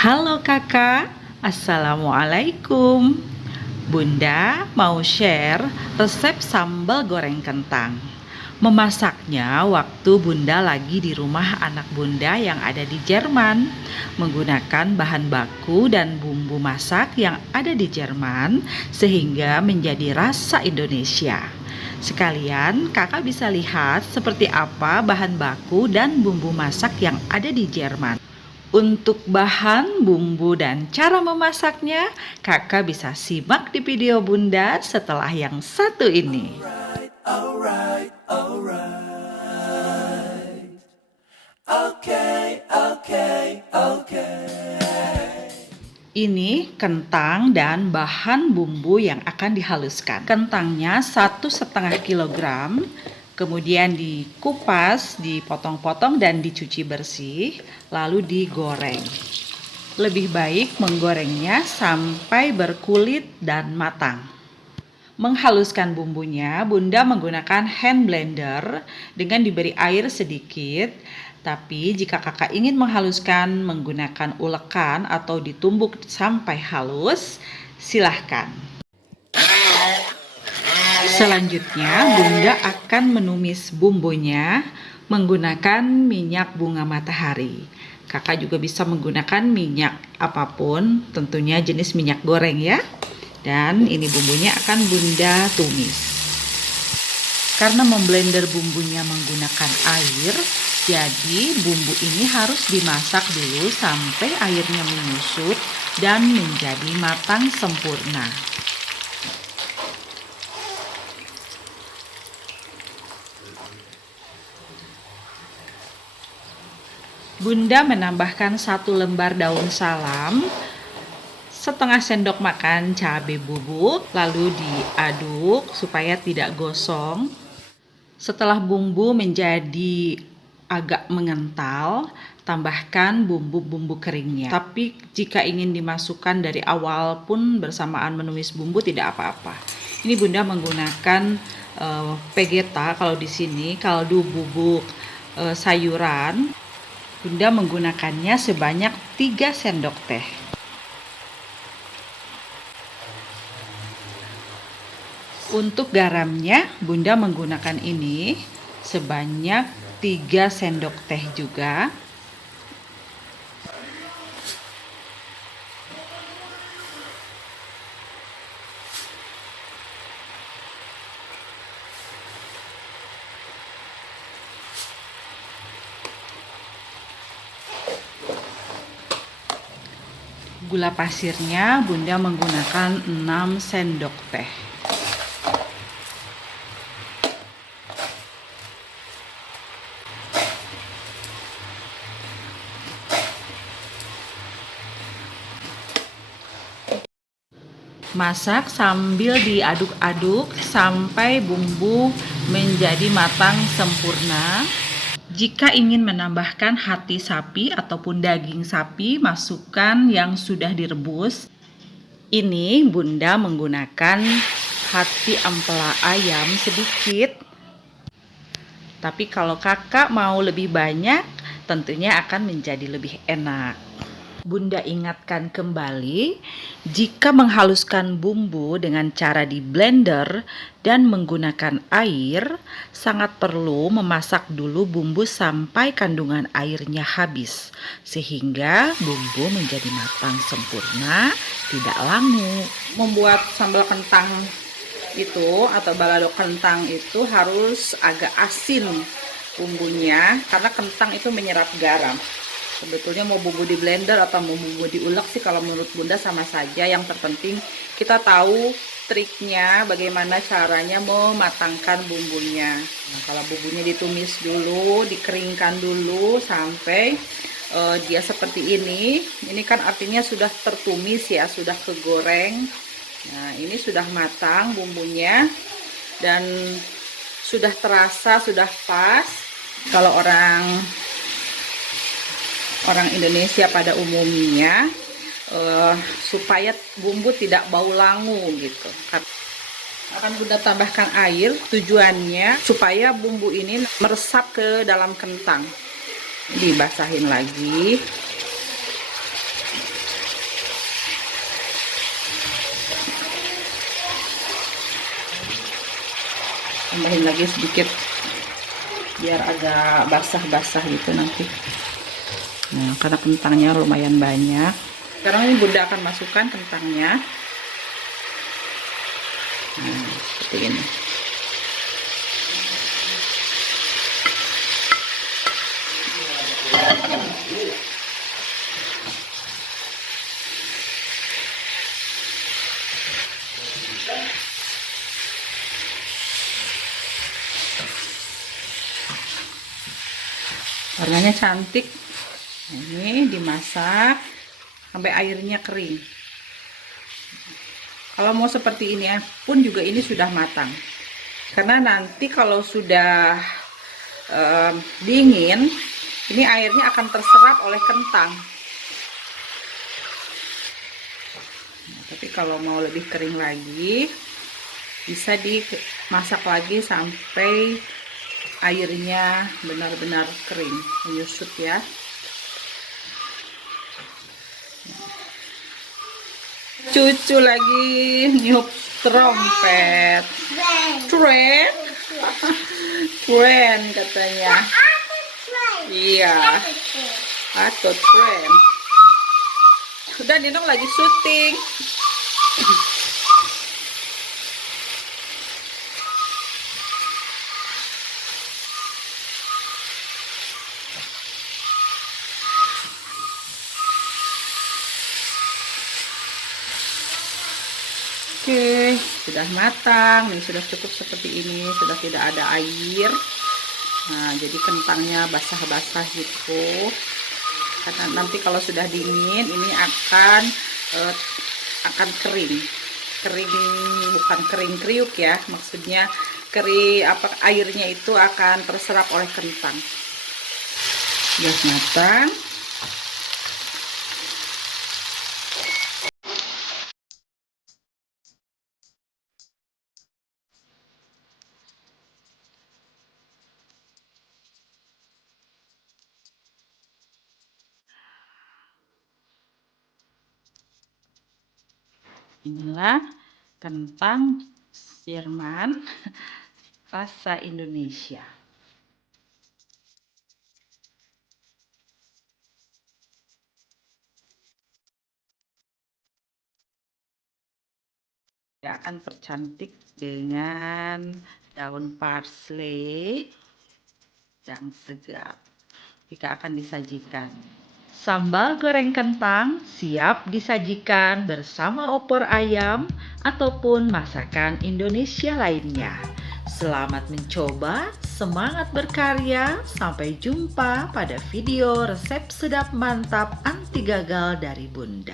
Halo kakak, assalamualaikum. Bunda mau share resep sambal goreng kentang. Memasaknya waktu bunda lagi di rumah anak bunda yang ada di Jerman, menggunakan bahan baku dan bumbu masak yang ada di Jerman sehingga menjadi rasa Indonesia. Sekalian kakak bisa lihat seperti apa bahan baku dan bumbu masak yang ada di Jerman. Untuk bahan, bumbu, dan cara memasaknya, kakak bisa simak di video bunda setelah yang satu ini. Alright, okay. Ini kentang dan bahan bumbu yang akan dihaluskan. Kentangnya 1,5 kilogram, kemudian dikupas, dipotong-potong dan dicuci bersih, lalu digoreng. Lebih baik menggorengnya sampai berkulit dan matang. Menghaluskan bumbunya, bunda menggunakan hand blender dengan diberi air sedikit. Tapi jika kakak ingin menghaluskan menggunakan ulekan atau ditumbuk sampai halus, silahkan. Selanjutnya, bunda akan menumis bumbunya menggunakan minyak bunga matahari. Kakak juga bisa menggunakan minyak apapun, tentunya jenis minyak goreng ya. Dan ini bumbunya akan bunda tumis. Karena memblender bumbunya menggunakan air, jadi bumbu ini harus dimasak dulu sampai airnya menyusut dan menjadi matang sempurna. Bunda menambahkan 1 lembar daun salam, setengah sendok makan cabai bubuk, lalu diaduk supaya tidak gosong. Setelah bumbu menjadi agak mengental, tambahkan bumbu-bumbu keringnya. Tapi jika ingin dimasukkan dari awal pun bersamaan menumis bumbu tidak apa-apa. Ini bunda menggunakan vegeta kalau di sini kaldu bubuk sayuran. Bunda menggunakannya sebanyak 3 sendok teh. Untuk garamnya, bunda menggunakan ini sebanyak 3 sendok teh juga. Gula pasirnya bunda menggunakan 6 sendok teh. Masak sambil diaduk-aduk sampai bumbu menjadi matang sempurna. Jika ingin menambahkan hati sapi ataupun daging sapi, masukkan yang sudah direbus. Ini bunda menggunakan hati ampela ayam sedikit. Tapi kalau kakak mau lebih banyak, tentunya akan menjadi lebih enak. Bunda ingatkan kembali, jika menghaluskan bumbu dengan cara di blender dan menggunakan air, sangat perlu memasak dulu bumbu sampai kandungan airnya habis, sehingga bumbu menjadi matang sempurna, tidak langu. Membuat sambal kentang itu atau balado kentang itu harus agak asin bumbunya, karena kentang itu menyerap garam. Sebetulnya mau bumbu di blender atau mau bumbu diulek sih kalau menurut bunda sama saja. Yang terpenting kita tahu triknya bagaimana caranya mematangkan bumbunya. Nah, kalau bumbunya ditumis dulu, dikeringkan dulu sampai dia seperti ini. Ini kan artinya sudah tertumis ya, sudah kegoreng. Nah, ini sudah matang bumbunya dan sudah terasa, sudah pas. Kalau orang Indonesia pada umumnya supaya bumbu tidak bau langu gitu. Akan bunda tambahkan air, tujuannya supaya bumbu ini meresap ke dalam kentang. Dibasahin lagi. tambahin lagi sedikit biar agak basah-basah gitu nanti. Nah, karena kentangnya lumayan banyak. Sekarang ini Bunda akan masukkan kentangnya. Nah, seperti ini. Warnanya cantik. Ini dimasak sampai airnya kering. Kalau mau seperti ini pun juga ini sudah matang. Karena nanti kalau sudah dingin, ini airnya akan terserap oleh kentang. Nah, tapi kalau mau lebih kering lagi, bisa dimasak lagi sampai airnya benar-benar kering, menyusut ya. Cucu lagi niup trompet. Tren. Tren katanya. Iya. Atau tren. Udah Ninong lagi syuting. Oke, sudah matang. Nih sudah cukup seperti ini, sudah tidak ada air. Nah, jadi kentangnya basah-basah gitu. Karena nanti kalau sudah dingin, ini akan kering. Kering bukan kering kriuk ya, maksudnya kering airnya itu akan terserap oleh kentang. Sudah matang. Inilah kentang Jerman rasa Indonesia. Ya, akan percantik dengan daun parsley yang segar jika akan disajikan. Sambal goreng kentang siap disajikan bersama opor ayam ataupun masakan Indonesia lainnya. Selamat mencoba, semangat berkarya, sampai jumpa pada video resep sedap mantap anti gagal dari Bunda.